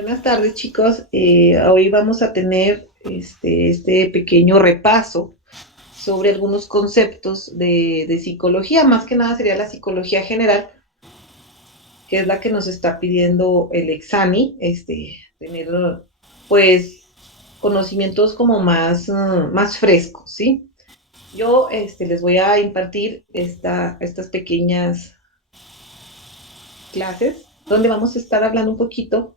Buenas tardes, chicos. Hoy vamos a tener este pequeño repaso sobre algunos conceptos de psicología. Más que nada sería la psicología general, que es la que nos está pidiendo el examen, tener pues conocimientos como más frescos, ¿sí? Yo les voy a impartir estas pequeñas clases donde vamos a estar hablando un poquito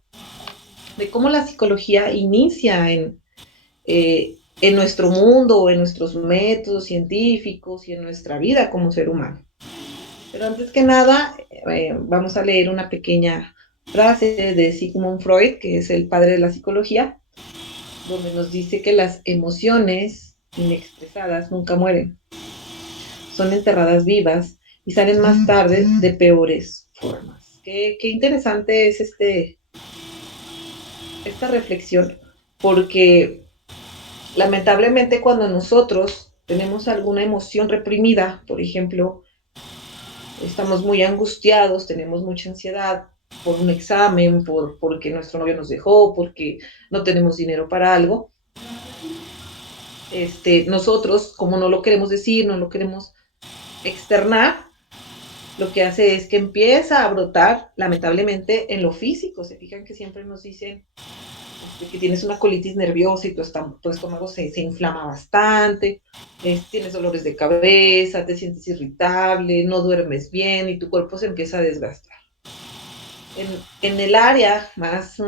de cómo la psicología inicia en nuestro mundo, en nuestros métodos científicos y en nuestra vida como ser humano. Pero antes que nada, vamos a leer una pequeña frase de Sigmund Freud, que es el padre de la psicología, donde nos dice que las emociones inexpresadas nunca mueren, son enterradas vivas y salen más tarde de peores formas. Qué interesante es esta reflexión, porque lamentablemente cuando nosotros tenemos alguna emoción reprimida, por ejemplo, estamos muy angustiados, tenemos mucha ansiedad por un examen, porque nuestro novio nos dejó, porque no tenemos dinero para algo, nosotros, como no lo queremos decir, no lo queremos externar, lo que hace es que empieza a brotar, lamentablemente, en lo físico. Se fijan que siempre nos dicen que tienes una colitis nerviosa y tu estómago se inflama bastante, tienes dolores de cabeza, te sientes irritable, no duermes bien y tu cuerpo se empieza a desgastar. En el área más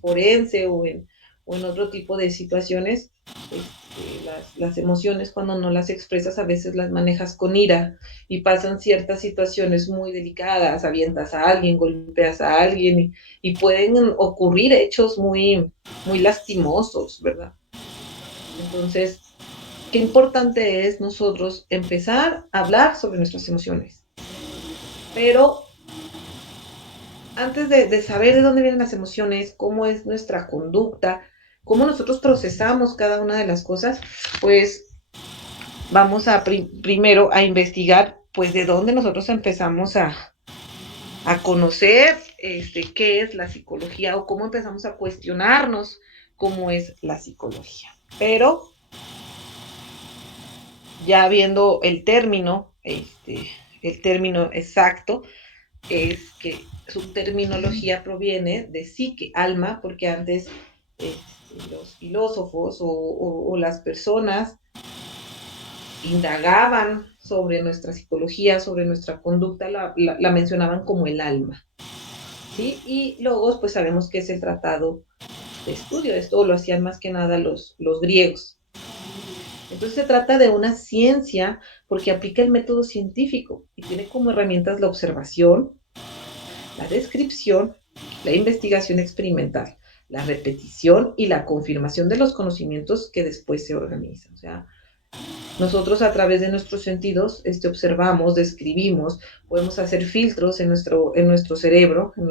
forense o en otro tipo de situaciones, las emociones cuando no las expresas a veces las manejas con ira y pasan ciertas situaciones muy delicadas, avientas a alguien, golpeas a alguien y pueden ocurrir hechos muy lastimosos, ¿verdad? Entonces, qué importante es nosotros empezar a hablar sobre nuestras emociones. Pero antes de saber de dónde vienen las emociones, cómo es nuestra conducta, cómo nosotros procesamos cada una de las cosas, pues vamos a primero a investigar pues de dónde nosotros empezamos a conocer qué es la psicología o cómo empezamos a cuestionarnos cómo es la psicología. Pero ya viendo el término exacto, es que su terminología proviene de psique, alma, porque antes los filósofos o las personas indagaban sobre nuestra psicología, sobre nuestra conducta, la mencionaban como el alma, ¿sí? Y logos, pues sabemos que es el tratado de estudio, esto lo hacían más que nada los griegos. Entonces se trata de una ciencia porque aplica el método científico y tiene como herramientas la observación, la descripción, la investigación experimental, la repetición y la confirmación de los conocimientos que después se organizan. O sea, nosotros a través de nuestros sentidos observamos, describimos, podemos hacer filtros en nuestro cerebro, en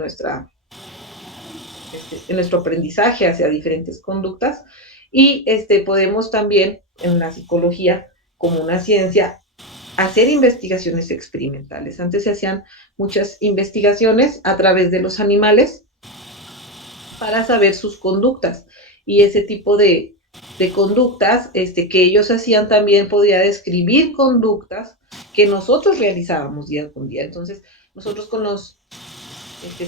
nuestro aprendizaje hacia diferentes conductas y podemos también en la psicología como una ciencia hacer investigaciones experimentales. Antes se hacían muchas investigaciones a través de los animales para saber sus conductas y ese tipo de conductas que ellos hacían también podía describir conductas que nosotros realizábamos día con día. Entonces, nosotros con los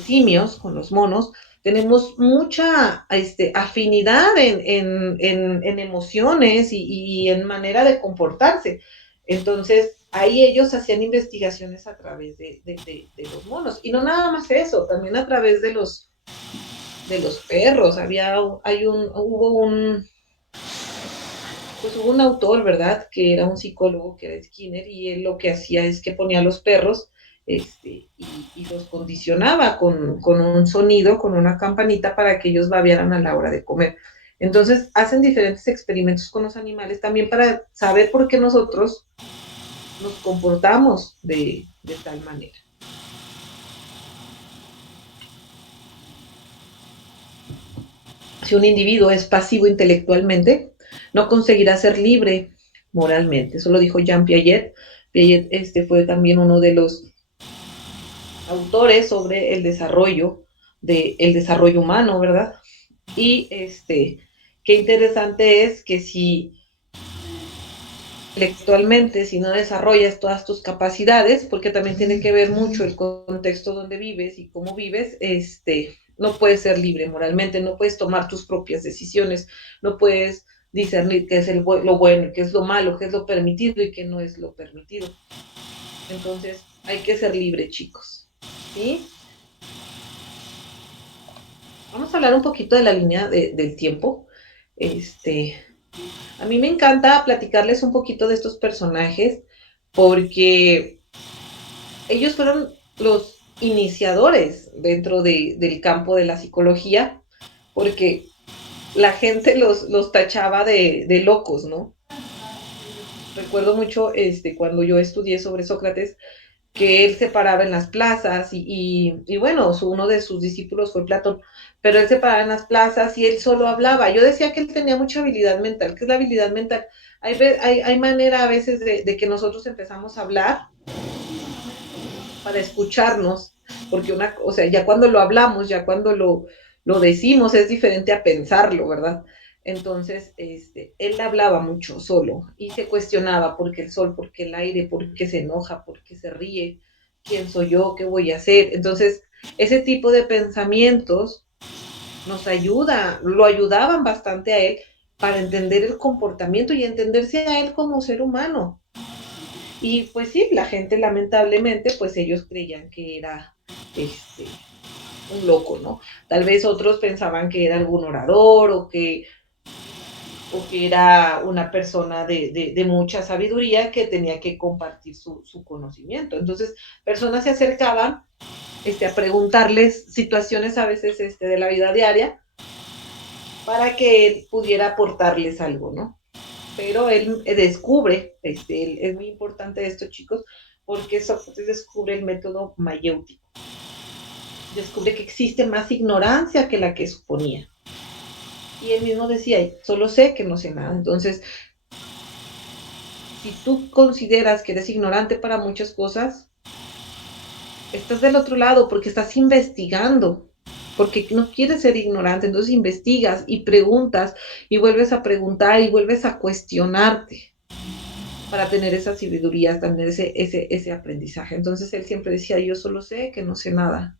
simios, con los monos, tenemos mucha afinidad en emociones y en manera de comportarse. Entonces, ahí ellos hacían investigaciones a través de los monos. Y no nada más eso, también a través de los perros. Hubo un autor, ¿verdad? Que era un psicólogo, que era Skinner, y él lo que hacía es que ponía a los perros y los condicionaba con un sonido, con una campanita para que ellos babearan a la hora de comer. Entonces hacen diferentes experimentos con los animales también para saber por qué nosotros nos comportamos de tal manera. Si un individuo es pasivo intelectualmente, no conseguirá ser libre moralmente. Eso lo dijo Jean Piaget. Piaget fue también uno de los autores sobre el desarrollo del desarrollo humano, ¿verdad? Y qué interesante es que si intelectualmente, si no desarrollas todas tus capacidades, porque también tiene que ver mucho el contexto donde vives y cómo vives, no puedes ser libre moralmente, no puedes tomar tus propias decisiones, no puedes discernir qué es lo bueno, qué es lo malo, qué es lo permitido y qué no es lo permitido. Entonces, hay que ser libre, chicos. ¿Sí? Vamos a hablar un poquito de la línea del tiempo. Este, a mí me encanta platicarles un poquito de estos personajes porque ellos fueron los iniciadores dentro del campo de la psicología, porque la gente los tachaba de locos, ¿no? Recuerdo mucho cuando yo estudié sobre Sócrates, que él se paraba en las plazas y bueno, uno de sus discípulos fue Platón, pero él se paraba en las plazas y él solo hablaba. Yo decía que él tenía mucha habilidad mental. ¿Qué es la habilidad mental? Hay manera a veces de que nosotros empezamos a hablar para escucharnos, porque o sea, ya cuando lo hablamos, ya cuando lo decimos, es diferente a pensarlo, ¿verdad? Entonces, él hablaba mucho solo y se cuestionaba por qué el sol, por qué el aire, por qué se enoja, por qué se ríe, quién soy yo, qué voy a hacer. Entonces, ese tipo de pensamientos lo ayudaban bastante a él para entender el comportamiento y entenderse a él como ser humano. Y pues sí, la gente lamentablemente, pues ellos creían que era un loco, ¿no? Tal vez otros pensaban que era algún orador o que era una persona de mucha sabiduría que tenía que compartir su conocimiento. Entonces, personas se acercaban a preguntarles situaciones a veces de la vida diaria para que él pudiera aportarles algo, ¿no? Pero él descubre, es muy importante esto, chicos, porque Sócrates descubre el método mayéutico. Descubre que existe más ignorancia que la que suponía. Y él mismo decía, solo sé que no sé nada. Entonces, si tú consideras que eres ignorante para muchas cosas, estás del otro lado porque estás investigando, porque no quieres ser ignorante, entonces investigas y preguntas y vuelves a preguntar y vuelves a cuestionarte para tener esa sabiduría, tener ese aprendizaje. Entonces él siempre decía, yo solo sé que no sé nada.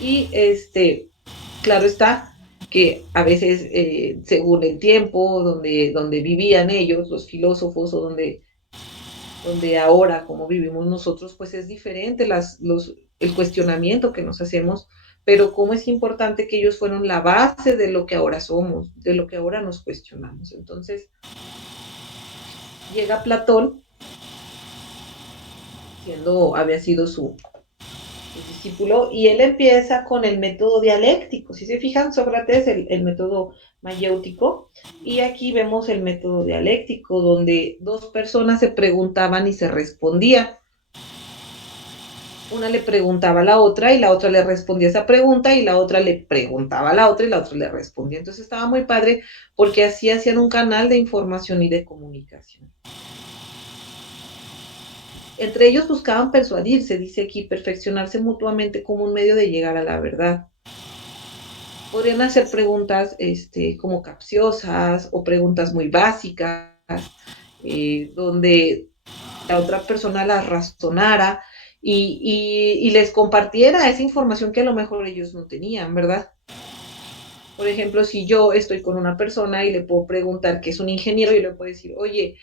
Y claro está que a veces, según el tiempo donde vivían ellos, los filósofos, o donde ahora, como vivimos nosotros, pues es diferente el cuestionamiento que nos hacemos, pero cómo es importante que ellos fueron la base de lo que ahora somos, de lo que ahora nos cuestionamos. Entonces, llega Platón, había sido su discípulo, y él empieza con el método dialéctico. Si se fijan, Sócrates, el método mayéutico, y aquí vemos el método dialéctico, donde dos personas se preguntaban y se respondían. Una le preguntaba a la otra y la otra le respondía esa pregunta y la otra le preguntaba a la otra y la otra le respondía. Entonces estaba muy padre porque así hacían un canal de información y de comunicación. Entre ellos buscaban persuadirse, dice aquí, perfeccionarse mutuamente como un medio de llegar a la verdad. Podrían hacer preguntas como capciosas o preguntas muy básicas, donde la otra persona las razonara y les compartiera esa información que a lo mejor ellos no tenían, ¿verdad? Por ejemplo, si yo estoy con una persona y le puedo preguntar que es un ingeniero y le puedo decir, oye,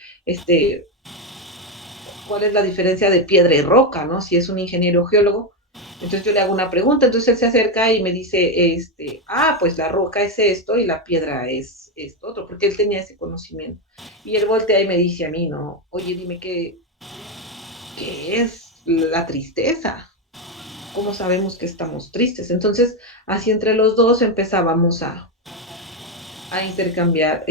¿cuál es la diferencia de piedra y roca, no? Si es un ingeniero geólogo, entonces yo le hago una pregunta, entonces él se acerca y me dice, pues la roca es esto y la piedra es esto otro, porque él tenía ese conocimiento. Y él voltea y me dice a mí, no, oye, dime qué es la tristeza. ¿Cómo sabemos que estamos tristes? Entonces, así entre los dos empezábamos a intercambiar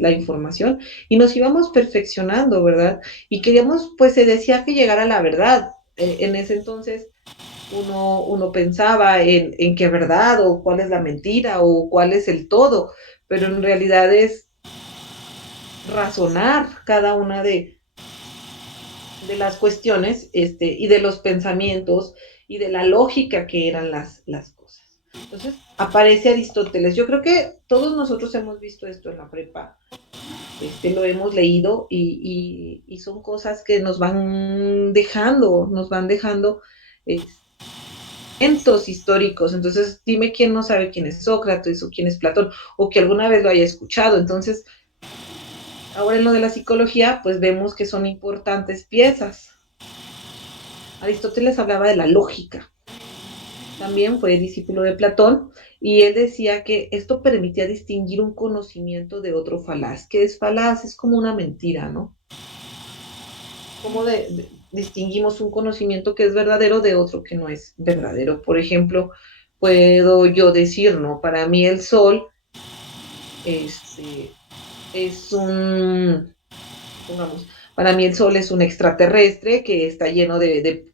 la información y nos íbamos perfeccionando, ¿verdad? Y queríamos, pues se decía que llegara a la verdad. En ese entonces uno pensaba en qué verdad o cuál es la mentira o cuál es el todo, pero en realidad es razonar cada una de las cuestiones y de los pensamientos y de la lógica que eran las cosas. Entonces aparece Aristóteles. Yo creo que todos nosotros hemos visto esto en la prepa, lo hemos leído y son cosas que nos van dejando eventos históricos. Entonces, dime quién no sabe quién es Sócrates o quién es Platón, o que alguna vez lo haya escuchado. Entonces, ahora en lo de la psicología, pues vemos que son importantes piezas. Aristóteles hablaba de la lógica. También fue discípulo de Platón y él decía que esto permitía distinguir un conocimiento de otro falaz. ¿Qué es falaz? Es como una mentira, ¿no? ¿Cómo distinguimos un conocimiento que es verdadero de otro que no es verdadero? Por ejemplo, puedo yo decir, ¿no? Para mí el sol es un, pongamos, para mí el sol es un extraterrestre que está lleno de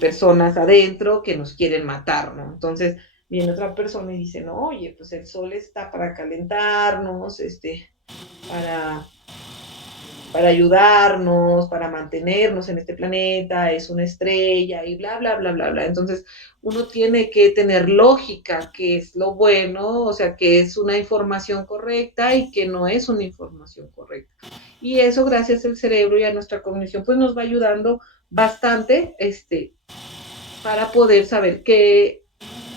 personas adentro que nos quieren matar, ¿no? Entonces viene otra persona y dice, no, oye, pues el sol está para calentarnos, para, para ayudarnos, para mantenernos en este planeta, es una estrella y bla, bla, bla, bla, bla. Entonces uno tiene que tener lógica, que es lo bueno, o sea, que es una información correcta y que no es una información correcta. Y eso gracias al cerebro y a nuestra cognición, pues nos va ayudando bastante, para poder saber qué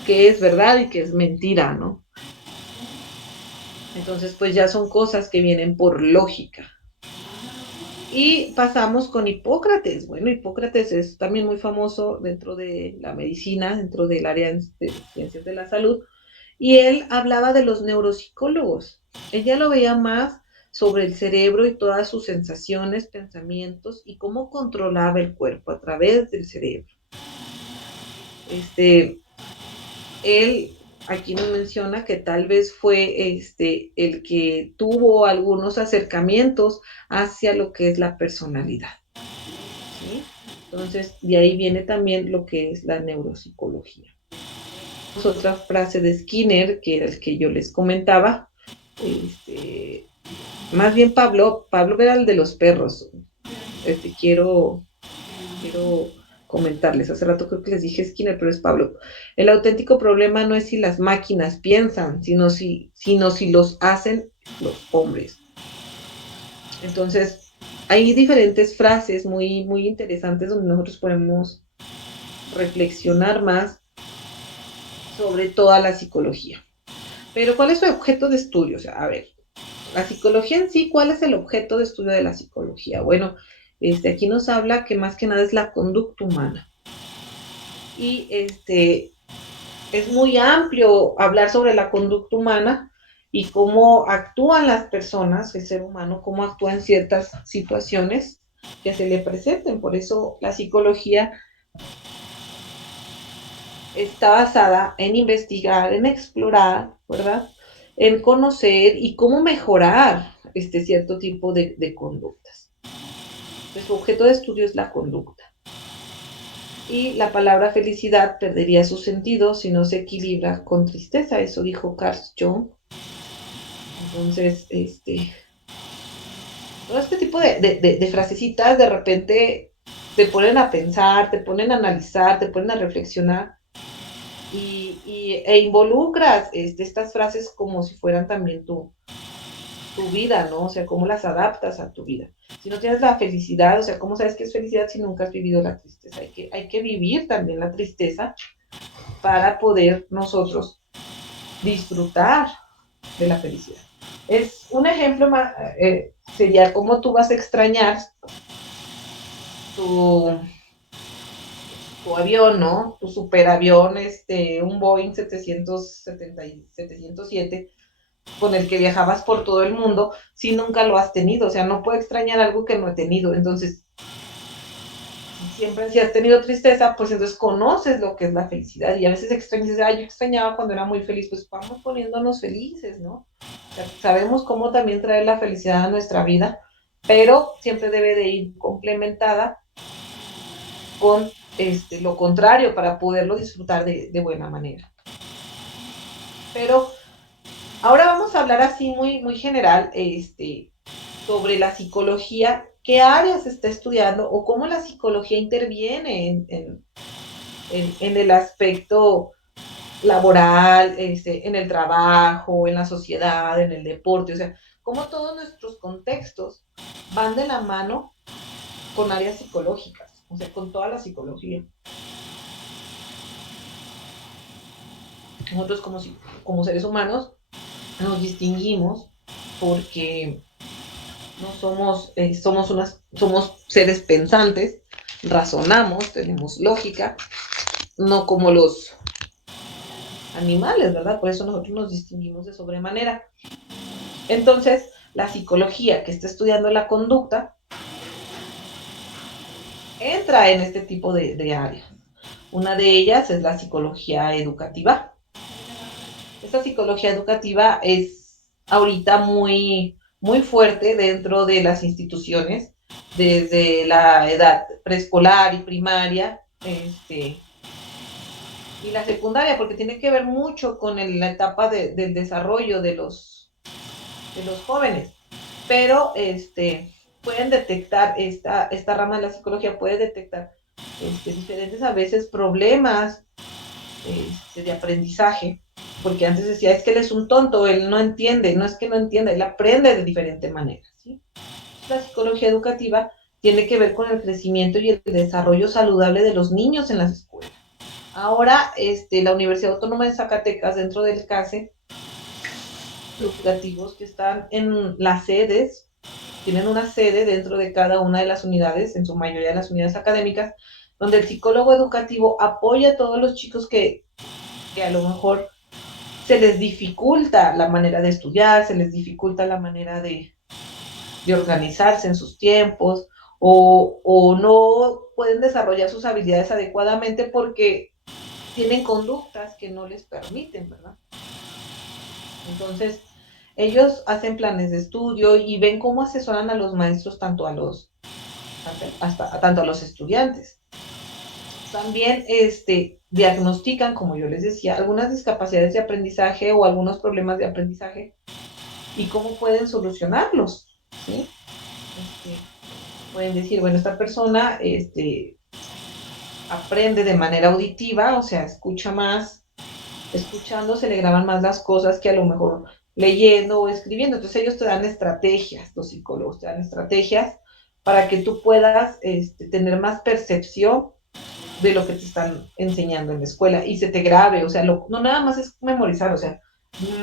es verdad y qué es mentira, ¿no? Entonces, pues ya son cosas que vienen por lógica. Y pasamos con Hipócrates. Bueno, Hipócrates es también muy famoso dentro de la medicina, dentro del área de ciencias de la salud, y él hablaba de los neuropsicólogos. Ella lo veía más sobre el cerebro y todas sus sensaciones, pensamientos y cómo controlaba el cuerpo a través del cerebro. Él aquí nos menciona que tal vez fue el que tuvo algunos acercamientos hacia lo que es la personalidad. ¿Sí? Entonces, de ahí viene también lo que es la neuropsicología. Otra frase de Skinner, que era el que yo les comentaba, más bien Pablo era el de los perros. Quiero comentarles. Hace rato creo que les dije Skinner, pero es Pablo. El auténtico problema no es si las máquinas piensan, sino si los hacen los hombres. Entonces, hay diferentes frases muy, muy interesantes donde nosotros podemos reflexionar más sobre toda la psicología. Pero, ¿cuál es su objeto de estudio? O sea, a ver, la psicología en sí, ¿cuál es el objeto de estudio de la psicología? Bueno, aquí nos habla que más que nada es la conducta humana. Y es muy amplio hablar sobre la conducta humana y cómo actúan las personas, el ser humano, cómo actúa en ciertas situaciones que se le presenten. Por eso la psicología está basada en investigar, en explorar, ¿verdad? En conocer y cómo mejorar este cierto tipo de conductas. Entonces, su objeto de estudio es la conducta. Y la palabra felicidad perdería su sentido si no se equilibra con tristeza. Eso dijo Carl Jung. Entonces, todo este tipo de frasecitas de repente te ponen a pensar, te ponen a analizar, te ponen a reflexionar e involucras estas frases como si fueran también tu vida, ¿no? O sea, cómo las adaptas a tu vida. Si no tienes la felicidad, o sea, ¿cómo sabes qué es felicidad si nunca has vivido la tristeza? Hay que vivir también la tristeza para poder nosotros disfrutar de la felicidad. Es un ejemplo más, sería cómo tú vas a extrañar tu, tu avión, ¿no? Tu superavión, un Boeing 707 con el que viajabas por todo el mundo, si nunca lo has tenido. O sea, no puedo extrañar algo que no he tenido. Entonces, siempre si has tenido tristeza, pues entonces conoces lo que es la felicidad. Y a veces extrañas, yo extrañaba cuando era muy feliz, pues vamos poniéndonos felices, ¿no? O sea, sabemos cómo también traer la felicidad a nuestra vida, pero siempre debe de ir complementada con lo contrario para poderlo disfrutar de buena manera. Pero ahora vamos a hablar así muy, muy general sobre la psicología qué áreas se está estudiando o cómo la psicología interviene en el aspecto laboral, en el trabajo, en la sociedad, en el deporte, o sea, cómo todos nuestros contextos van de la mano con áreas psicológicas, o sea, con toda la psicología. Nosotros como seres humanos nos distinguimos porque no somos, somos seres pensantes, razonamos, tenemos lógica, no como los animales, ¿verdad? Por eso nosotros nos distinguimos de sobremanera. Entonces, la psicología que está estudiando la conducta entra en este tipo de áreas. Una de ellas es la psicología educativa. Esta psicología educativa es ahorita muy fuerte dentro de las instituciones, desde la edad preescolar y primaria, y la secundaria, porque tiene que ver mucho con la etapa del desarrollo de los jóvenes. Pero pueden detectar, esta rama de la psicología puede detectar diferentes a veces problemas de aprendizaje, porque antes decía, es que él es un tonto, él no entiende, no es que no entienda, él aprende de diferente manera. ¿Sí? La psicología educativa tiene que ver con el crecimiento y el desarrollo saludable de los niños en las escuelas. Ahora, la Universidad Autónoma de Zacatecas, dentro del CASE, educativos que están en las sedes, tienen una sede dentro de cada una de las unidades, en su mayoría de las unidades académicas, donde el psicólogo educativo apoya a todos los chicos que a lo mejor se les dificulta la manera de estudiar, se les dificulta la manera de organizarse en sus tiempos, o no pueden desarrollar sus habilidades adecuadamente porque tienen conductas que no les permiten, ¿verdad? Entonces, ellos hacen planes de estudio y ven cómo asesoran a los maestros tanto a los estudiantes. También diagnostican, como yo les decía, algunas discapacidades de aprendizaje o algunos problemas de aprendizaje y cómo pueden solucionarlos. ¿Sí? Pueden decir, bueno, esta persona aprende de manera auditiva, o sea, escucha más, escuchando se le graban más las cosas que a lo mejor leyendo o escribiendo. Entonces ellos te dan estrategias, los psicólogos te dan estrategias para que tú puedas tener más percepción de lo que te están enseñando en la escuela y se te grabe, o sea, no nada más es memorizar, o sea,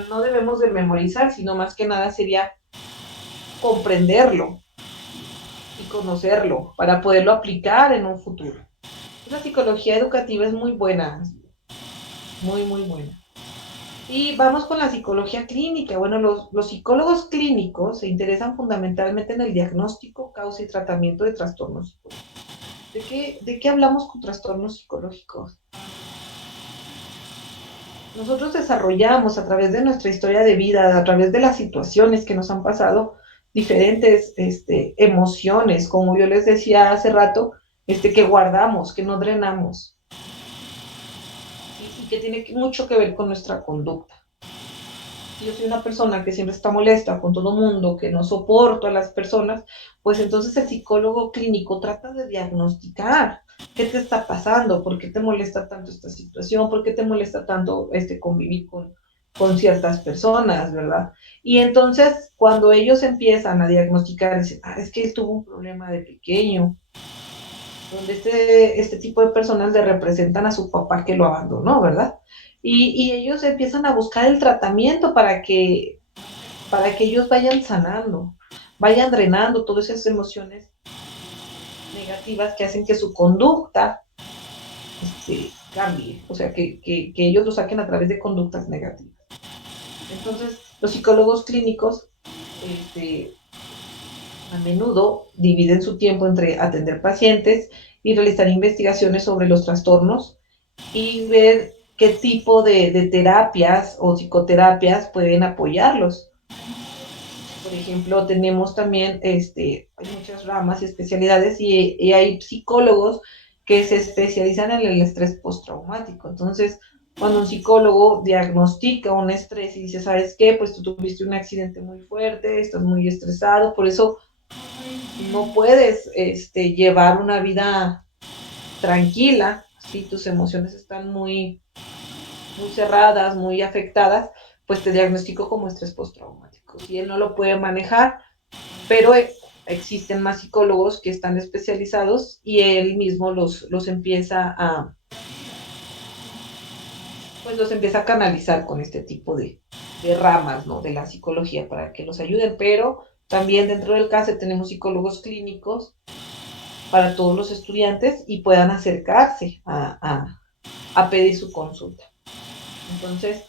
no debemos de memorizar, sino más que nada sería comprenderlo y conocerlo para poderlo aplicar en un futuro. La psicología educativa es muy buena, muy buena. Y vamos con la psicología clínica. Bueno, los psicólogos clínicos se interesan fundamentalmente en el diagnóstico, causa y tratamiento de trastornos psicológicos. ¿De qué hablamos con trastornos psicológicos? Nosotros desarrollamos a través de nuestra historia de vida, a través de las situaciones que nos han pasado, diferentes emociones, como yo les decía hace rato, que guardamos, que no drenamos, y que tiene mucho que ver con nuestra conducta. Si yo soy una persona que siempre está molesta con todo el mundo, que no soporto a las personas, pues entonces el psicólogo clínico trata de diagnosticar qué te está pasando, por qué te molesta tanto esta situación, por qué te molesta tanto convivir con ciertas personas, ¿verdad? Y entonces cuando ellos empiezan a diagnosticar, dicen, es que él tuvo un problema de pequeño, donde este tipo de personas le representan a su papá que lo abandonó, ¿verdad? Y ellos empiezan a buscar el tratamiento para que ellos vayan sanando, vayan drenando todas esas emociones negativas que hacen que su conducta cambie, o sea, que ellos lo saquen a través de conductas negativas. Entonces, los psicólogos clínicos a menudo dividen su tiempo entre atender pacientes y realizar investigaciones sobre los trastornos y ver qué tipo de terapias o psicoterapias pueden apoyarlos. Por ejemplo, tenemos también, hay muchas ramas y especialidades y hay psicólogos que se especializan en el estrés postraumático. Entonces, cuando un psicólogo diagnostica un estrés y dice, ¿sabes qué? Pues tú tuviste un accidente muy fuerte, estás muy estresado, por eso no puedes llevar una vida tranquila, si tus emociones están muy cerradas, muy afectadas, pues te diagnostico como estrés postraumático. Si él no lo puede manejar, pero existen más psicólogos que están especializados y él mismo los empieza a, pues los empieza a canalizar con este tipo de ramas, ¿no? De la psicología para que los ayuden, pero también dentro del caso tenemos psicólogos clínicos para todos los estudiantes y puedan acercarse a pedir su consulta. Entonces,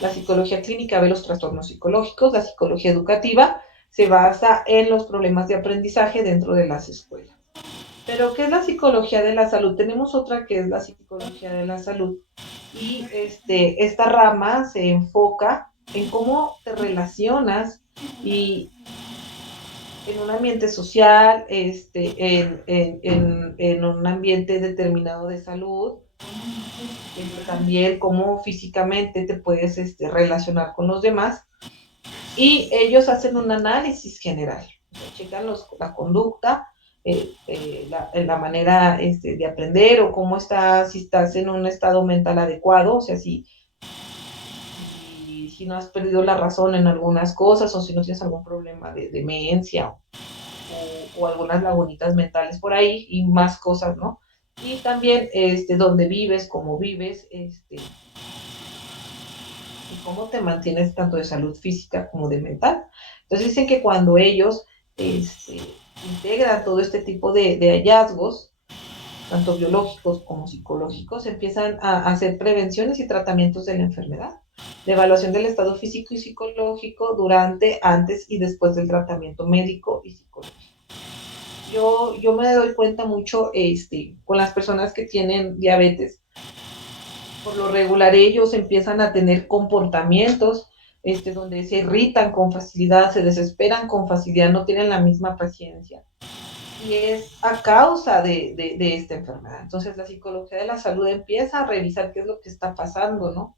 la psicología clínica ve los trastornos psicológicos, la psicología educativa se basa en los problemas de aprendizaje dentro de las escuelas. Pero, ¿qué es la psicología de la salud? Tenemos otra que es la psicología de la salud. Y esta rama se enfoca en cómo te relacionas y en un ambiente social, en un ambiente determinado de salud, también cómo físicamente te puedes relacionar con los demás. Y ellos hacen un análisis general, o sea, checan la conducta, la manera de aprender o cómo estás, si estás en un estado mental adecuado, o sea, si no has perdido la razón en algunas cosas o si no tienes algún problema de demencia o algunas lagunitas mentales por ahí y más cosas, ¿no? Y también dónde vives, cómo vives, y cómo te mantienes tanto de salud física como de mental. Entonces dicen que cuando ellos integran todo este tipo de hallazgos, tanto biológicos como psicológicos, empiezan a hacer prevenciones y tratamientos de la enfermedad, de evaluación del estado físico y psicológico durante, antes y después del tratamiento médico y psicológico. Yo me doy cuenta mucho con las personas que tienen diabetes. Por lo regular ellos empiezan a tener comportamientos donde se irritan con facilidad, se desesperan con facilidad, no tienen la misma paciencia. Y es a causa de esta enfermedad. Entonces la psicología de la salud empieza a revisar qué es lo que está pasando, ¿no?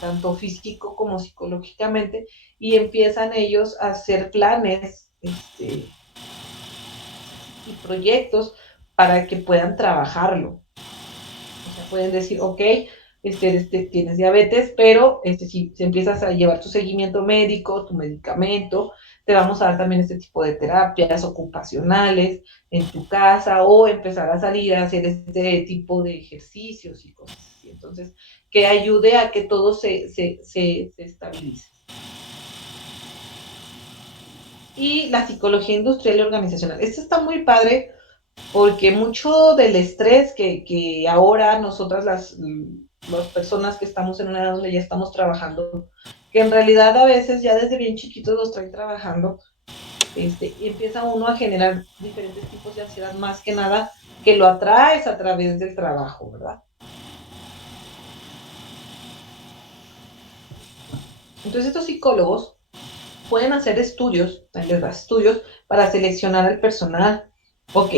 Tanto físico como psicológicamente, y empiezan ellos a hacer planes y proyectos para que puedan trabajarlo. O sea, pueden decir, ok, tienes diabetes, pero si empiezas a llevar tu seguimiento médico, tu medicamento, te vamos a dar también este tipo de terapias ocupacionales en tu casa o empezar a salir a hacer este tipo de ejercicios y cosas así. Entonces, que ayude a que todo se estabilice. Y la psicología industrial y organizacional. Esto está muy padre porque mucho del estrés que ahora nosotras las personas que estamos en una edad donde ya estamos trabajando, que en realidad a veces ya desde bien chiquitos los traen trabajando, y empieza uno a generar diferentes tipos de ansiedad, más que nada que lo atraes a través del trabajo, ¿verdad? Entonces estos psicólogos pueden hacer estudios, estudios para seleccionar al personal. Ok,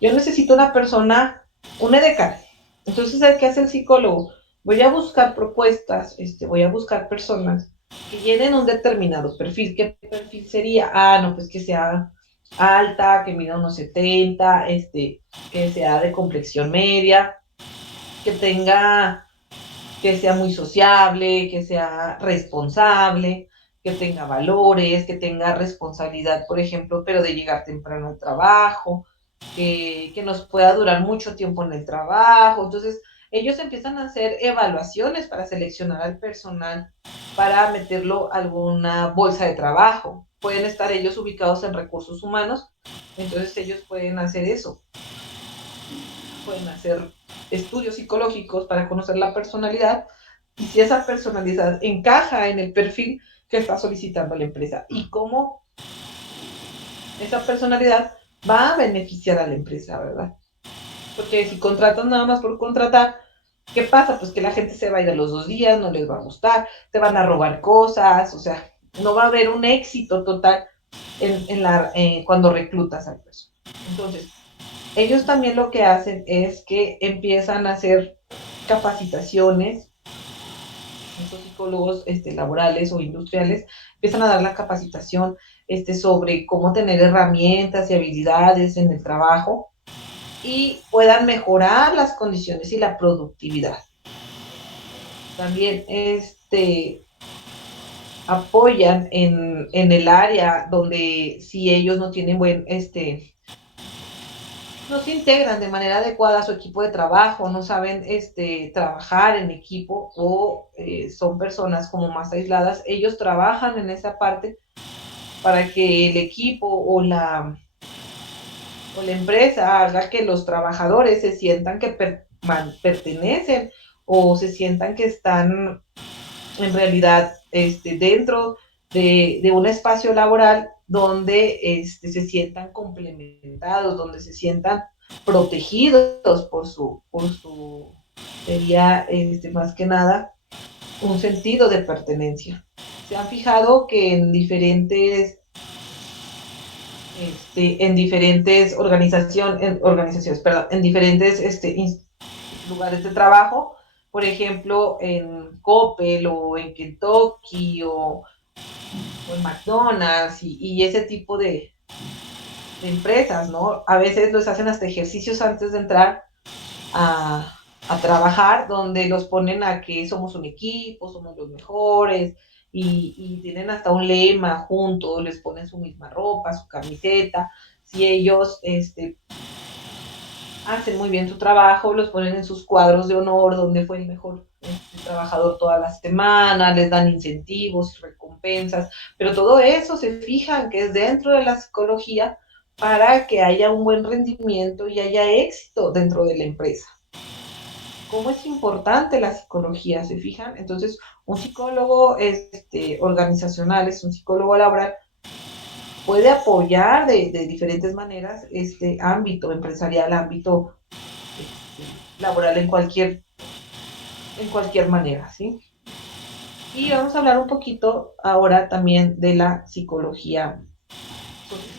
yo necesito una persona, un edecán. Entonces, ¿qué hace el psicólogo? Voy a buscar propuestas, voy a buscar personas que llenen un determinado perfil. ¿Qué perfil sería? Ah, no, pues que sea alta, que mida unos 70, que sea de complexión media, que tenga que sea muy sociable, que sea responsable, que tenga valores, que tenga responsabilidad, por ejemplo, pero de llegar temprano al trabajo, que nos pueda durar mucho tiempo en el trabajo. Entonces, ellos empiezan a hacer evaluaciones para seleccionar al personal, para meterlo a alguna bolsa de trabajo. Pueden estar ellos ubicados en recursos humanos, entonces ellos pueden hacer eso, pueden hacer estudios psicológicos para conocer la personalidad y si esa personalidad encaja en el perfil que está solicitando la empresa y cómo esa personalidad va a beneficiar a la empresa, ¿verdad? Porque si contratan nada más por contratar, ¿qué pasa? Pues que la gente se va a ir a los 2 días, no les va a gustar, te van a robar cosas, o sea, no va a haber un éxito total cuando reclutas al personal. Entonces, ellos también lo que hacen es que empiezan a hacer capacitaciones, estos psicólogos laborales o industriales empiezan a dar la capacitación sobre cómo tener herramientas y habilidades en el trabajo y puedan mejorar las condiciones y la productividad. También apoyan en el área donde si ellos no tienen no se integran de manera adecuada a su equipo de trabajo, no saben trabajar en equipo o son personas como más aisladas, ellos trabajan en esa parte para que el equipo o la empresa haga que los trabajadores se sientan que pertenecen o se sientan que están en realidad dentro de un espacio laboral donde se sientan complementados, donde se sientan protegidos sería más que nada un sentido de pertenencia. Se han fijado que en diferentes organizaciones, perdón, en diferentes lugares de trabajo, por ejemplo, en Coppel o en Kentucky o en McDonald's y ese tipo de empresas, ¿no? A veces los hacen hasta ejercicios antes de entrar a trabajar, donde los ponen a que somos un equipo, somos los mejores, y tienen hasta un lema juntos, les ponen su misma ropa, su camiseta. Si ellos hacen muy bien su trabajo, los ponen en sus cuadros de honor, donde fue el mejor trabajador toda la semana, les dan incentivos, recompensas, pero todo eso se fijan que es dentro de la psicología para que haya un buen rendimiento y haya éxito dentro de la empresa. ¿Cómo es importante la psicología? ¿Se fijan? Entonces, un psicólogo organizacional, es un psicólogo laboral, puede apoyar de diferentes maneras este ámbito empresarial, ámbito laboral en cualquier manera, ¿sí? Y vamos a hablar un poquito ahora también de la psicología social.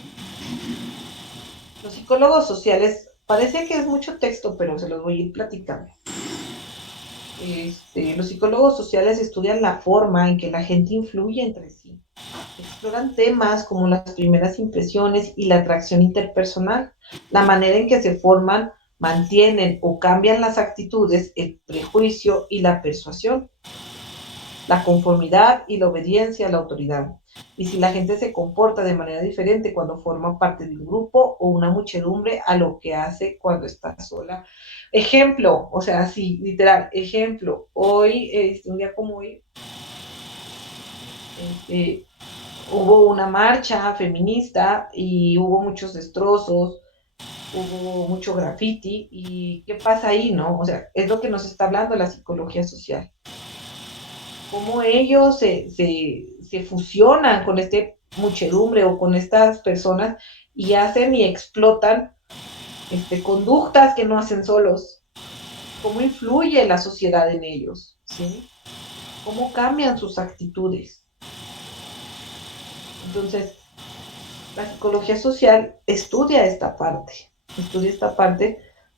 Los psicólogos sociales, parece que es mucho texto, pero se los voy a ir platicando. Los psicólogos sociales estudian la forma en que la gente influye entre sí. Exploran temas como las primeras impresiones y la atracción interpersonal, la manera en que se forman, mantienen o cambian las actitudes, el prejuicio y la persuasión, la conformidad y la obediencia a la autoridad. Y si la gente se comporta de manera diferente cuando forma parte de un grupo o una muchedumbre a lo que hace cuando está sola. Ejemplo, o sea, sí, literal, ejemplo, hoy, un día como hoy, hubo una marcha feminista y hubo muchos destrozos, hubo mucho graffiti, y ¿qué pasa ahí, no? O sea, es lo que nos está hablando la psicología social. Cómo ellos se fusionan con muchedumbre o con estas personas y hacen y explotan conductas que no hacen solos. Cómo influye la sociedad en ellos, ¿sí? Cómo cambian sus actitudes. Entonces, la psicología social estudia esta parte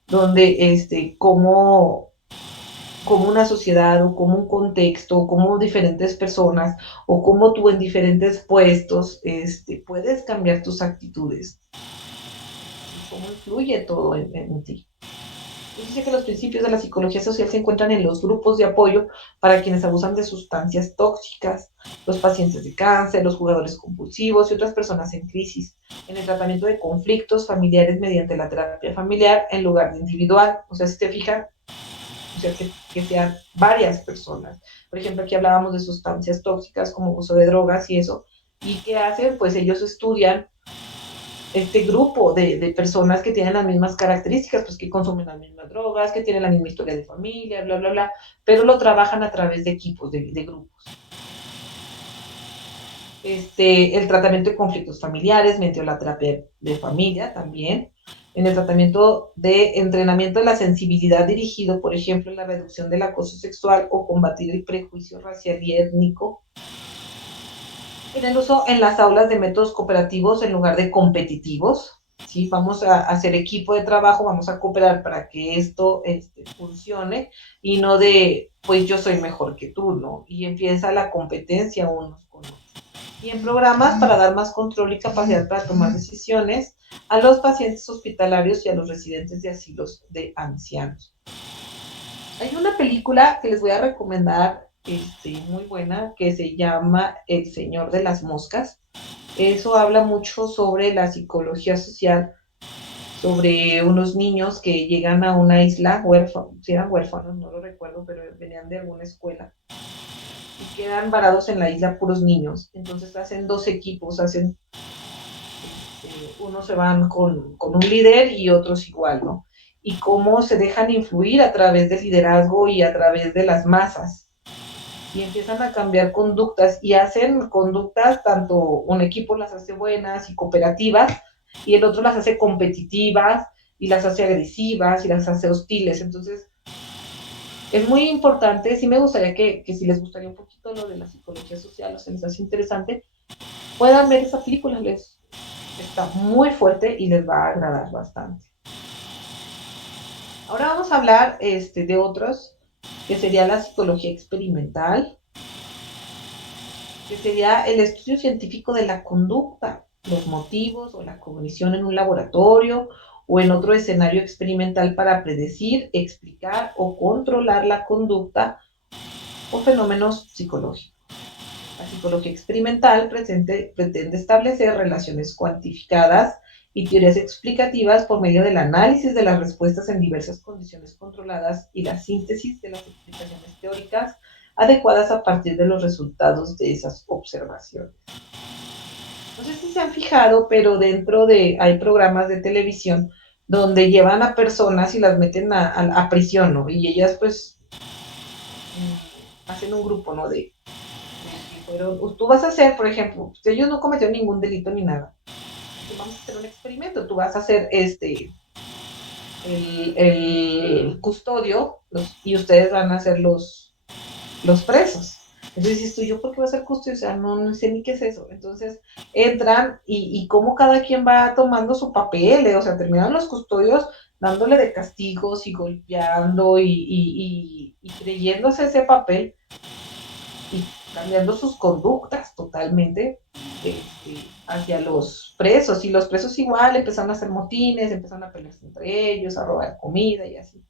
donde cómo una sociedad o cómo un contexto, o cómo diferentes personas o cómo tú en diferentes puestos puedes cambiar tus actitudes. Cómo influye todo en ti. Yo dice que los principios de la psicología social se encuentran en los grupos de apoyo para quienes abusan de sustancias tóxicas, los pacientes de cáncer, los jugadores compulsivos y otras personas en crisis, en el tratamiento de conflictos familiares mediante la terapia familiar en lugar de individual. O sea, si te fijas, o sea, que sean varias personas. Por ejemplo, aquí hablábamos de sustancias tóxicas como uso de drogas y eso. ¿Y qué hacen? Pues ellos estudian este grupo de personas que tienen las mismas características, pues que consumen las mismas drogas, que tienen la misma historia de familia, bla, bla, bla, pero lo trabajan a través de equipos, de grupos. El tratamiento de conflictos familiares mediante la terapia de familia también, en el tratamiento de entrenamiento de la sensibilidad dirigido, por ejemplo, en la reducción del acoso sexual o combatir el prejuicio racial y étnico, en el uso en las aulas de métodos cooperativos en lugar de competitivos. ¿Sí? Vamos a hacer equipo de trabajo, vamos a cooperar para que esto funcione y no de, pues yo soy mejor que tú, ¿no? Y empieza la competencia unos con otros. y en programas para dar más control y capacidad para tomar decisiones a los pacientes hospitalarios y a los residentes de asilos de ancianos. Hay una película que les voy a recomendar, muy buena, que se llama El Señor de las Moscas. Eso habla mucho sobre la psicología social, sobre unos niños que llegan a una isla huérfanos, si eran huérfanos, no lo recuerdo, pero venían de alguna escuela y quedan varados en la isla puros niños. Entonces hacen dos equipos, unos se van con un líder y otros igual, ¿no? Y cómo se dejan influir a través del liderazgo y a través de las masas. Y empiezan a cambiar conductas y hacen conductas, tanto un equipo las hace buenas y cooperativas y el otro las hace competitivas y las hace agresivas y las hace hostiles. Entonces, es muy importante, sí me gustaría que si les gustaría un poquito lo de la psicología social o se les hace interesante, puedan ver esa película, les está muy fuerte y les va a agradar bastante. Ahora vamos a hablar de otros, que sería la psicología experimental, que sería el estudio científico de la conducta, los motivos o la cognición en un laboratorio o en otro escenario experimental para predecir, explicar o controlar la conducta o fenómenos psicológicos. La psicología experimental pretende establecer relaciones cuantificadas y teorías explicativas por medio del análisis de las respuestas en diversas condiciones controladas y la síntesis de las explicaciones teóricas adecuadas a partir de los resultados de esas observaciones. No sé si se han fijado, pero hay programas de televisión donde llevan a personas y las meten a prisión, ¿no? Y ellas pues hacen un grupo, ¿no? Fueron, tú vas a hacer, por ejemplo, ellos no cometieron ningún delito ni nada. Vamos a hacer un experimento, tú vas a hacer el custodio y ustedes van a ser los presos. Entonces dices tú, ¿yo por qué voy a ser custodio? O sea, no sé ni qué es eso. Entonces entran y cómo cada quien va tomando su papel, o sea, terminan los custodios dándole de castigos y golpeando y creyéndose ese papel y cambiando sus conductas totalmente hacia los presos. Y los presos igual empezaron a hacer motines, empezaron a pelearse entre ellos, a robar comida y así.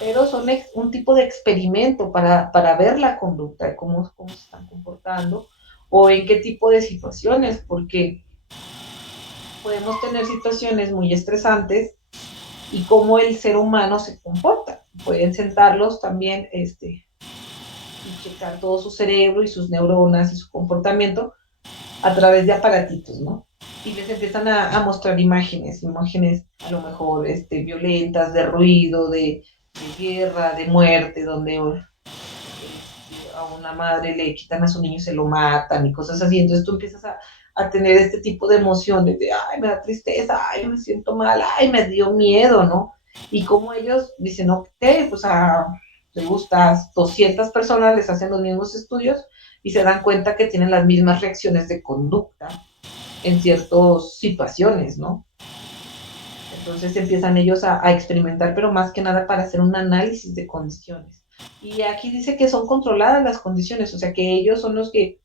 Pero son un tipo de experimento para ver la conducta, cómo se están comportando o en qué tipo de situaciones, porque podemos tener situaciones muy estresantes y cómo el ser humano se comporta. Pueden sentarlos también y checar todo su cerebro y sus neuronas y su comportamiento a través de aparatitos, ¿no? Y les empiezan a mostrar imágenes a lo mejor violentas, de ruido, de guerra, de muerte, donde a una madre le quitan a su niño y se lo matan y cosas así. Entonces tú empiezas a tener este tipo de emociones de, ay, me da tristeza, ay, me siento mal, ay, me dio miedo, ¿no? Y como ellos dicen, ok, pues te gustas 200 personas, les hacen los mismos estudios y se dan cuenta que tienen las mismas reacciones de conducta en ciertas situaciones, ¿no? Entonces empiezan ellos a experimentar, pero más que nada para hacer un análisis de condiciones. Y aquí dice que son controladas las condiciones, o sea que ellos son los que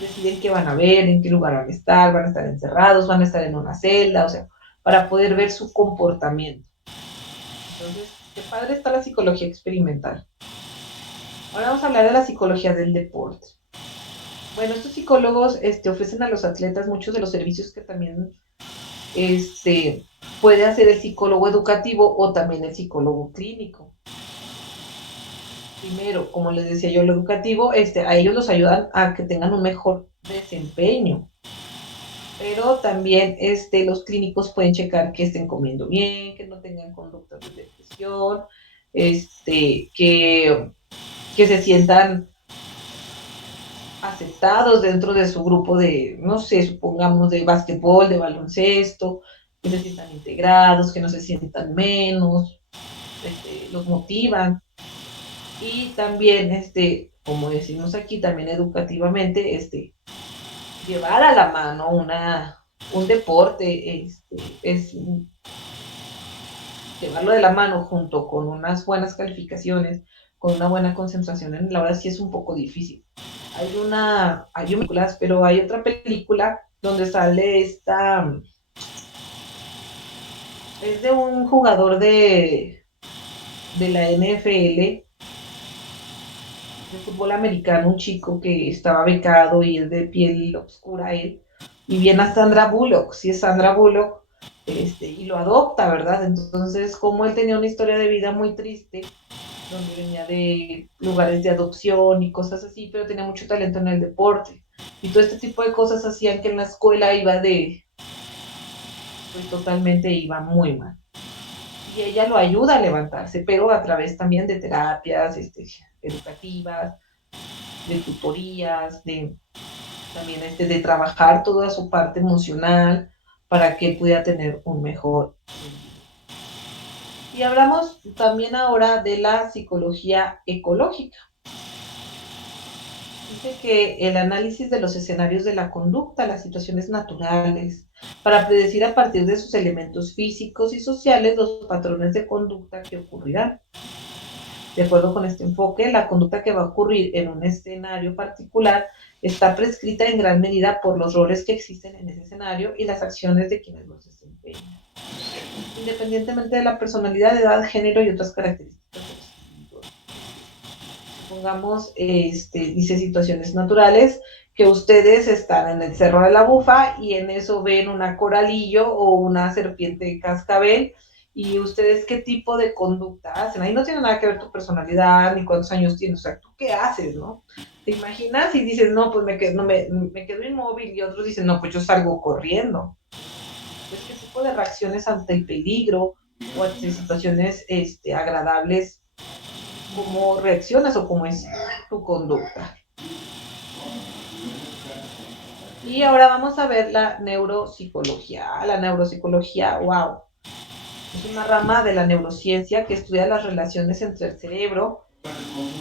deciden qué van a ver, en qué lugar van a estar encerrados, van a estar en una celda, o sea, para poder ver su comportamiento. Entonces, qué padre está la psicología experimental. Ahora vamos a hablar de la psicología del deporte. Bueno, estos psicólogos ofrecen a los atletas muchos de los servicios que también puede hacer el psicólogo educativo o también el psicólogo clínico. Primero, como les decía yo, lo educativo, a ellos los ayudan a que tengan un mejor desempeño. Pero también los clínicos pueden checar que estén comiendo bien, que no tengan conductas de depresión, que se sientan aceptados dentro de su grupo de, no sé, supongamos de básquetbol, de baloncesto, que se sientan integrados, que no se sientan menos, los motivan. Y también, como decimos aquí, también educativamente, llevar a la mano un deporte, es llevarlo de la mano junto con unas buenas calificaciones, con una buena concentración en la hora sí es un poco difícil. hay películas, pero hay otra película donde sale es de un jugador de la NFL, de fútbol americano, un chico que estaba becado y es de piel oscura él, y viene a Sandra Bullock, si es Sandra Bullock, y lo adopta, ¿verdad? Entonces, como él tenía una historia de vida muy triste, donde venía de lugares de adopción y cosas así, pero tenía mucho talento en el deporte. Y todo este tipo de cosas hacían que en la escuela pues totalmente iba muy mal. Y ella lo ayuda a levantarse, pero a través también de terapias educativas, de tutorías, también de trabajar toda su parte emocional para que pueda tener un mejor. Y hablamos también ahora de la psicología ecológica. Dice que el análisis de los escenarios de la conducta, las situaciones naturales, para predecir a partir de sus elementos físicos y sociales los patrones de conducta que ocurrirán. De acuerdo con este enfoque, la conducta que va a ocurrir en un escenario particular está prescrita en gran medida por los roles que existen en ese escenario y las acciones de quienes los desempeñan, independientemente de la personalidad, edad, género y otras características de los individuos. Pongamos, dice situaciones naturales, que ustedes están en el Cerro de la Bufa y en eso ven una coralillo o una serpiente de cascabel y ustedes qué tipo de conducta hacen. Ahí no tiene nada que ver tu personalidad ni cuántos años tienes, o sea, tú qué haces, ¿no? ¿Te imaginas? Y dices, no, pues me quedo inmóvil y otros dicen, no, pues yo salgo corriendo. Entonces, ¿qué tipo de reacciones ante el peligro o ante situaciones agradables, cómo reaccionas o cómo es tu conducta? Y ahora vamos a ver la neuropsicología. La neuropsicología, wow, es una rama de la neurociencia que estudia las relaciones entre el cerebro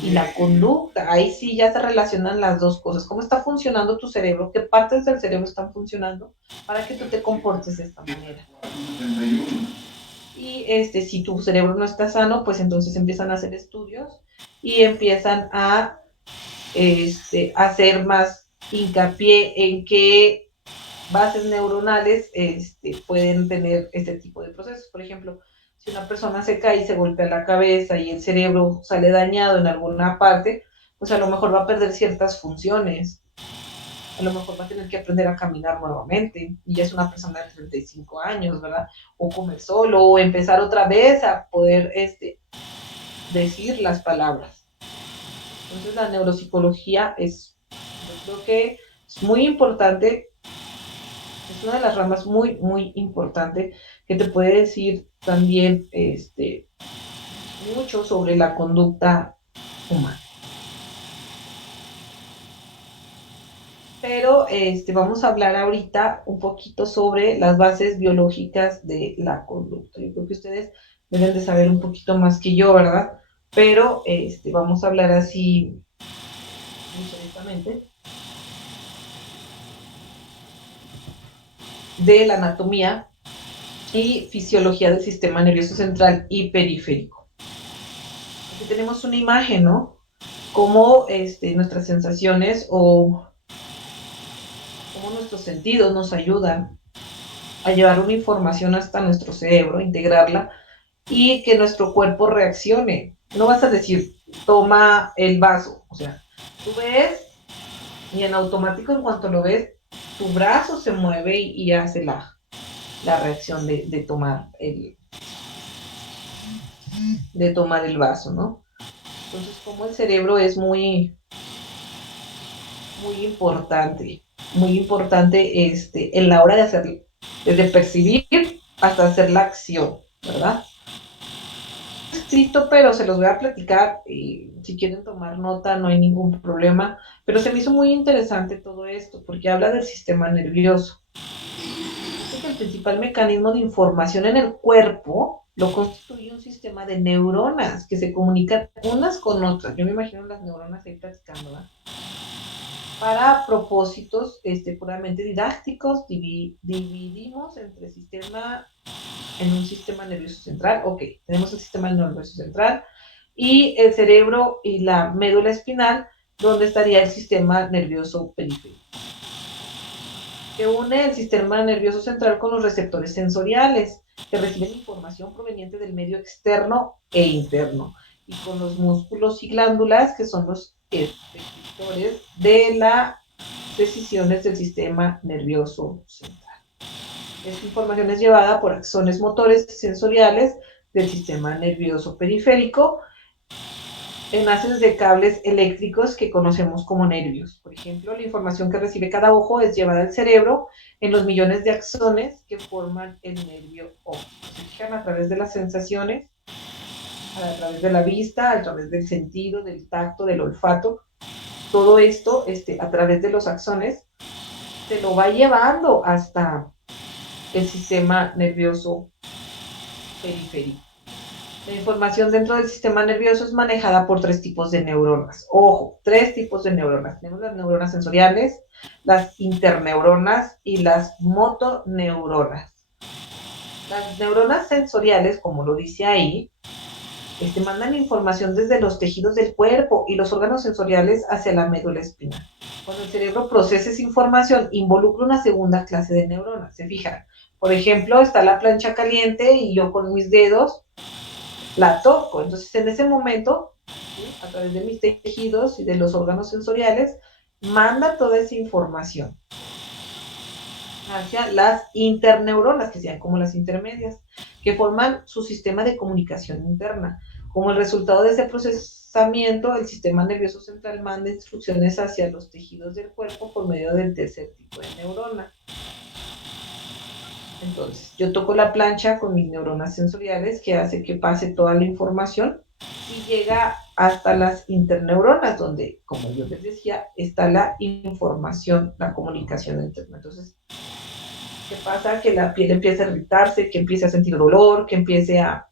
y la conducta. Ahí sí ya se relacionan las dos cosas. ¿Cómo está funcionando tu cerebro? ¿Qué partes del cerebro están funcionando para que tú te comportes de esta manera? Y si tu cerebro no está sano, pues entonces empiezan a hacer estudios y empiezan a hacer más hincapié en qué bases neuronales pueden tener este tipo de procesos. Por ejemplo, si una persona se cae y se golpea la cabeza y el cerebro sale dañado en alguna parte, pues a lo mejor va a perder ciertas funciones. A lo mejor va a tener que aprender a caminar nuevamente y ya es una persona de 35 años, ¿verdad? O comer solo o empezar otra vez a poder decir las palabras. Entonces la neuropsicología yo creo que es muy importante, es una de las ramas muy, muy importante que te puede decir también mucho sobre la conducta humana. Pero vamos a hablar ahorita un poquito sobre las bases biológicas de la conducta. Yo creo que ustedes deben de saber un poquito más que yo, ¿verdad? Pero vamos a hablar así muy directamente de la anatomía y fisiología del sistema nervioso central y periférico. Aquí tenemos una imagen, ¿no? Cómo nuestras sensaciones o cómo nuestros sentidos nos ayudan a llevar una información hasta nuestro cerebro, integrarla y que nuestro cuerpo reaccione. No vas a decir, toma el vaso, o sea, tú ves y en automático en cuanto lo ves, tu brazo se mueve y hace la reacción de tomar el vaso, ¿no? Entonces, como el cerebro es muy importante en la hora de hacer, desde percibir hasta hacer la acción, ¿verdad? Escrito, pero se los voy a platicar y si quieren tomar nota no hay ningún problema, pero se me hizo muy interesante todo esto porque habla del sistema nervioso. Dice que el principal mecanismo de información en el cuerpo lo constituye un sistema de neuronas que se comunican unas con otras. Yo me imagino las neuronas ahí platicando, ¿verdad? Para propósitos puramente didácticos, dividimos entre en un sistema nervioso central. Ok, tenemos el sistema nervioso central y el cerebro y la médula espinal donde estaría el sistema nervioso periférico, que une el sistema nervioso central con los receptores sensoriales, que reciben información proveniente del medio externo e interno, y con los músculos y glándulas, que son los efectores de las decisiones del sistema nervioso central. Esta información es llevada por axones motores y sensoriales del sistema nervioso periférico, enlaces de cables eléctricos que conocemos como nervios. Por ejemplo, la información que recibe cada ojo es llevada al cerebro en los millones de axones que forman el nervio óptico. Se fijan a través de las sensaciones, a través de la vista, a través del sentido, del tacto, del olfato. Todo esto, a través de los axones, se lo va llevando hasta el sistema nervioso periférico. La información dentro del sistema nervioso es manejada por 3 tipos de neuronas. Ojo, 3 tipos de neuronas. Tenemos las neuronas sensoriales, las interneuronas y las motoneuronas. Las neuronas sensoriales, como lo dice ahí, mandan información desde los tejidos del cuerpo y los órganos sensoriales hacia la médula espinal. Cuando el cerebro procesa esa información, involucra una segunda clase de neuronas. Se fijan, por ejemplo, está la plancha caliente y yo con mis dedos la toco. Entonces, en ese momento, ¿sí?, a través de mis tejidos y de los órganos sensoriales, manda toda esa información hacia las interneuronas, que sean como las intermedias, que forman su sistema de comunicación interna. Como el resultado de ese procesamiento, el sistema nervioso central manda instrucciones hacia los tejidos del cuerpo por medio del tercer tipo de neurona. Entonces, yo toco la plancha con mis neuronas sensoriales, que hace que pase toda la información y llega hasta las interneuronas, donde, como yo les decía, está la información, la comunicación interna. Entonces, ¿qué pasa? Que la piel empieza a irritarse, que empiece a sentir dolor, que empiece a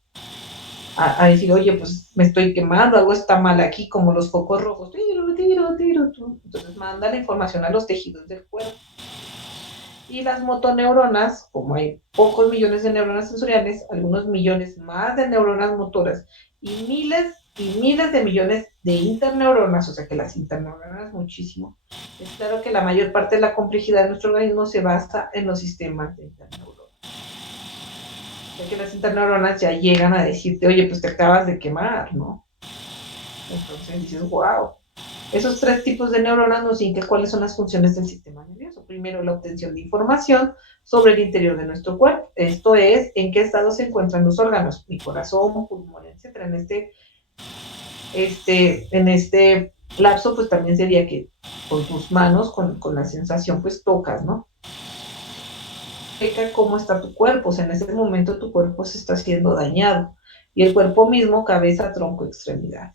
decir, oye, pues me estoy quemando, algo está mal aquí, como los focos rojos. Entonces manda la información a los tejidos del cuerpo. Y las motoneuronas, como hay pocos millones de neuronas sensoriales, algunos millones más de neuronas motoras y miles de millones de interneuronas, o sea que las interneuronas muchísimo. Es claro que la mayor parte de la complejidad de nuestro organismo se basa en los sistemas de interneuronas. Ya que las interneuronas ya llegan a decirte, oye, pues te acabas de quemar, ¿no? Entonces dices, wow. Esos 3 tipos de neuronas nos indican cuáles son las funciones del sistema nervioso. Primero, la obtención de información sobre el interior de nuestro cuerpo. Esto es, en qué estado se encuentran los órganos, mi corazón, pulmón, etc. En este lapso, pues también sería que con tus manos, con la sensación, pues tocas, ¿no? Checa cómo está tu cuerpo, o sea, en ese momento tu cuerpo se está siendo dañado. Y el cuerpo mismo, cabeza, tronco, extremidad.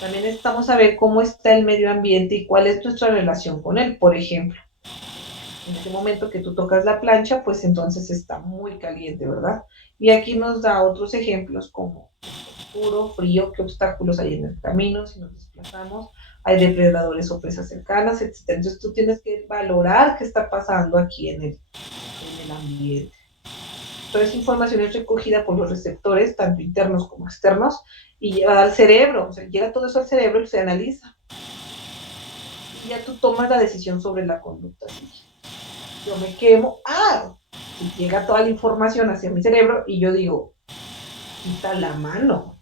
También necesitamos saber cómo está el medio ambiente y cuál es nuestra relación con él. Por ejemplo, en ese momento que tú tocas la plancha, pues entonces está muy caliente, ¿verdad? Y aquí nos da otros ejemplos como oscuro, frío, qué obstáculos hay en el camino, si nos desplazamos, hay depredadores o presas cercanas, etc. Entonces tú tienes que valorar qué está pasando aquí en el ambiente. Toda esa información es recogida por los receptores, tanto internos como externos, y llevada al cerebro. O sea, llega todo eso al cerebro y se analiza. Y ya tú tomas la decisión sobre la conducta. Yo me quemo, y llega toda la información hacia mi cerebro y yo digo, quita la mano,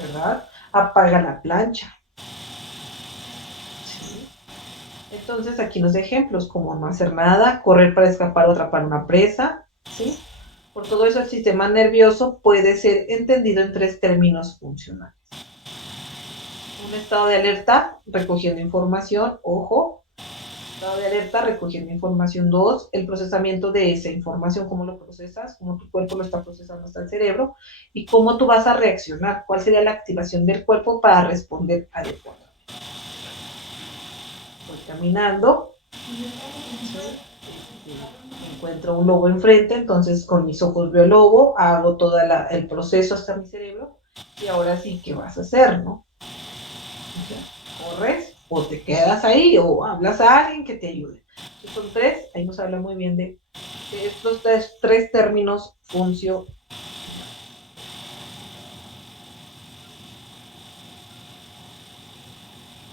¿verdad? Apaga la plancha. ¿Sí? Entonces aquí los ejemplos, como no hacer nada, correr para escapar o atrapar una presa, ¿sí? Por todo eso, el sistema nervioso puede ser entendido en 3 términos funcionales. Un estado de alerta, recogiendo información, ojo. Estado de alerta, recogiendo información. 2, el procesamiento de esa información, cómo lo procesas, cómo tu cuerpo lo está procesando hasta el cerebro y cómo tú vas a reaccionar, cuál sería la activación del cuerpo para responder adecuadamente. Voy caminando, encuentro un lobo enfrente, entonces con mis ojos veo el lobo, hago todo el proceso hasta mi cerebro y ahora sí, ¿qué vas a hacer, no? ¿Corres o te quedas ahí o hablas a alguien que te ayude? Entonces son 3, ahí nos habla muy bien de estos 3 términos funcionales.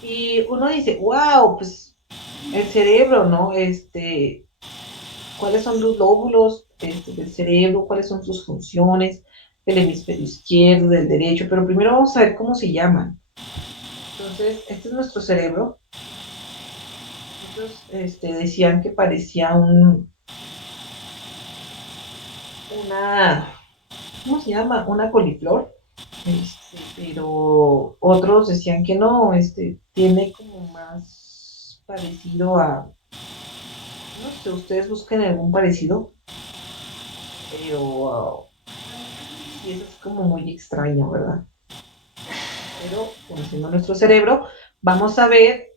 Y uno dice, wow, pues el cerebro, ¿no? ¿Cuáles son los lóbulos del cerebro? ¿Cuáles son sus funciones? Del hemisferio izquierdo, del derecho, pero primero vamos a ver cómo se llaman. Entonces, este es nuestro cerebro. Muchos decían que parecía una, ¿cómo se llama? Una coliflor. Pero otros decían que no, tiene como más parecido a, no sé, ustedes busquen algún parecido, pero sí, eso es como muy extraño, ¿verdad? Pero conociendo nuestro cerebro, vamos a ver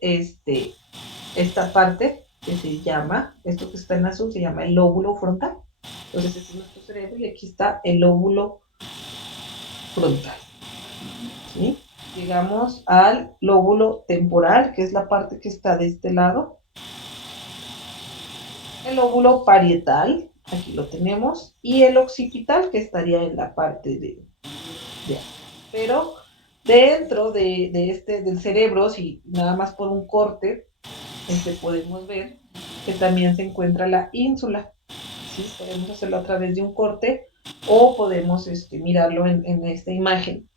esta parte que se llama, esto que está en azul, se llama el lóbulo frontal. Entonces, este es nuestro cerebro y aquí está el lóbulo frontal. ¿Sí? Llegamos al lóbulo temporal, que es la parte que está de este lado. El lóbulo parietal, aquí lo tenemos, y el occipital, que estaría en la parte de pero dentro del cerebro, si nada más por un corte, podemos ver que también se encuentra la ínsula. ¿Sí? Podemos hacerlo a través de un corte o podemos mirarlo en esta imagen.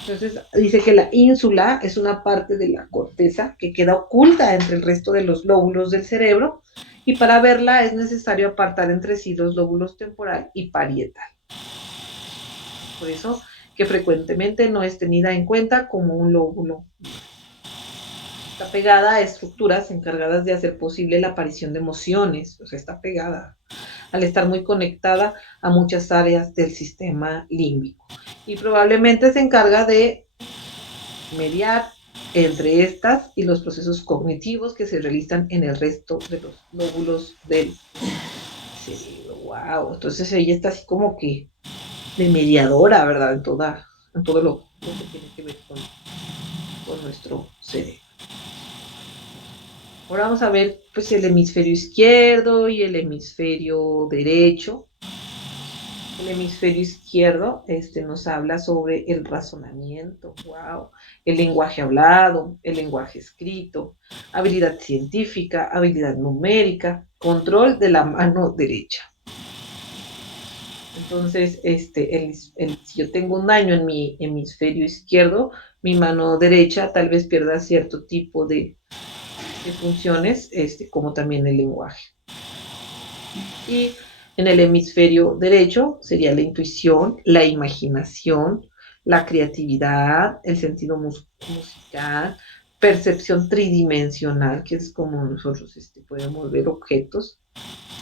Entonces dice que la ínsula es una parte de la corteza que queda oculta entre el resto de los lóbulos del cerebro y para verla es necesario apartar entre sí los lóbulos temporal y parietal. Por eso que frecuentemente no es tenida en cuenta como un lóbulo. Está pegada a estructuras encargadas de hacer posible la aparición de emociones, o sea, está pegada al estar muy conectada a muchas áreas del sistema límbico. Y probablemente se encarga de mediar entre estas y los procesos cognitivos que se realizan en el resto de los lóbulos del cerebro. Wow, entonces ella está así como que de mediadora, ¿verdad? En todo lo que tiene que ver con nuestro cerebro. Ahora vamos a ver pues el hemisferio izquierdo y el hemisferio derecho. El hemisferio izquierdo nos habla sobre el razonamiento, wow, el lenguaje hablado, el lenguaje escrito, habilidad científica, habilidad numérica, control de la mano derecha. Entonces, si yo tengo un daño en mi hemisferio izquierdo, mi mano derecha tal vez pierda cierto tipo de funciones, como también el lenguaje. Y en el hemisferio derecho sería la intuición, la imaginación, la creatividad, el sentido musical, percepción tridimensional, que es como nosotros podemos ver objetos,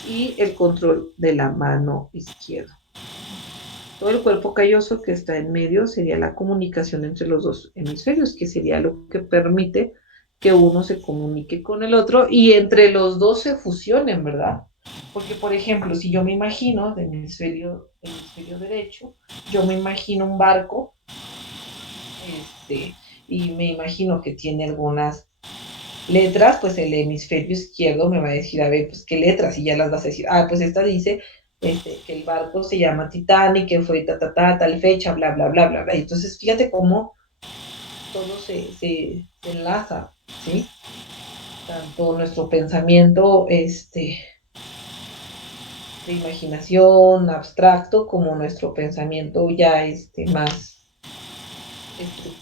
y el control de la mano izquierda. Todo el cuerpo calloso que está en medio sería la comunicación entre los dos hemisferios, que sería lo que permite que uno se comunique con el otro y entre los dos se fusionen, ¿verdad? Porque, por ejemplo, si yo me imagino del hemisferio derecho, yo me imagino un barco y me imagino que tiene algunas letras, pues el hemisferio izquierdo me va a decir, a ver, pues qué letras, y ya las vas a decir, pues esta dice que el barco se llama Titanic, que fue tal fecha, bla, bla, bla, bla, bla. Y entonces fíjate cómo todo se enlaza, ¿sí? Tanto nuestro pensamiento de imaginación abstracto como nuestro pensamiento ya más estructurado.